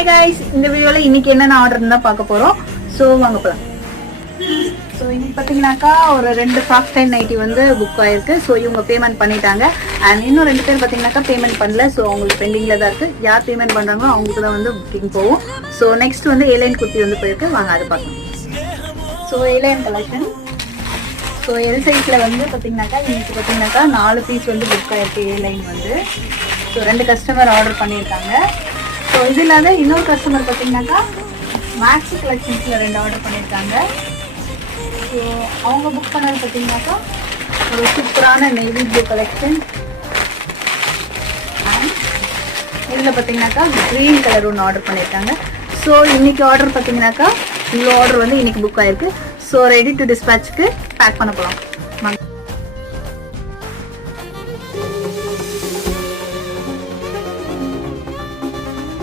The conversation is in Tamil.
ஹாய் கைஸ், இந்த வீடியோவில் இன்னைக்கு என்னென்ன ஆர்டர்னு தான் பார்க்க போகிறோம். ஸோ வாங்க போகலாம். ஸோ இன்னைக்கு பார்த்தீங்கன்னாக்கா ஒரு 2 ஃப்ராக் ஸ்டைல் நைட்டி வந்து புக் ஆயிருக்கு. ஸோ இவங்க பேமெண்ட் பண்ணிட்டாங்க. அண்ட் இன்னும் 2 பேர் பார்த்தீங்கன்னாக்கா பேமெண்ட் பண்ணல. ஸோ அவங்களுக்கு பெண்டிங்கில் தான் இருக்குது. யார் பேமெண்ட் பண்ணுறாங்களோ அவங்களுக்கு தான் வந்து புக்கிங் போகும். ஸோ நெக்ஸ்ட் வந்து ஏலைன் குர்த்தி வந்து போயிருக்கு. வாங்க அது பார்க்கலாம். So airline collection. So L சைஸில் வந்து பார்த்தீங்கன்னாக்கா இன்னைக்கு பார்த்தீங்கன்னாக்கா 4 பீஸ் வந்து புக் ஆயிருக்கு. ஏலைன் வந்து ஸோ 2 கஸ்டமர் ஆர்டர் பண்ணியிருக்காங்க. ஸோ இது இல்லாத இன்னொரு கஸ்டமர் பார்த்தீங்கன்னாக்கா மேக்ஸி கலெக்ஷன்ஸில் 2 ஆர்டர் பண்ணியிருக்காங்க. ஸோ அவங்க புக் பண்ணது பார்த்தீங்கன்னாக்கா ஒரு சூப்பரான நேவி ப்ளூ கலெக்ஷன். அண்ட் இதில் பார்த்தீங்கன்னாக்கா க்ரீன் கலர் ஒன்று ஆர்டர் பண்ணியிருக்காங்க. ஸோ இன்றைக்கி ஆர்டர் பார்த்தீங்கன்னாக்கா இவ்வளோ ஆர்டர் வந்து இன்றைக்கி புக் ஆகிருக்கு. ஸோ ரெடி டு டிஸ்பேச்சுக்கு பேக் பண்ண போகலாம்.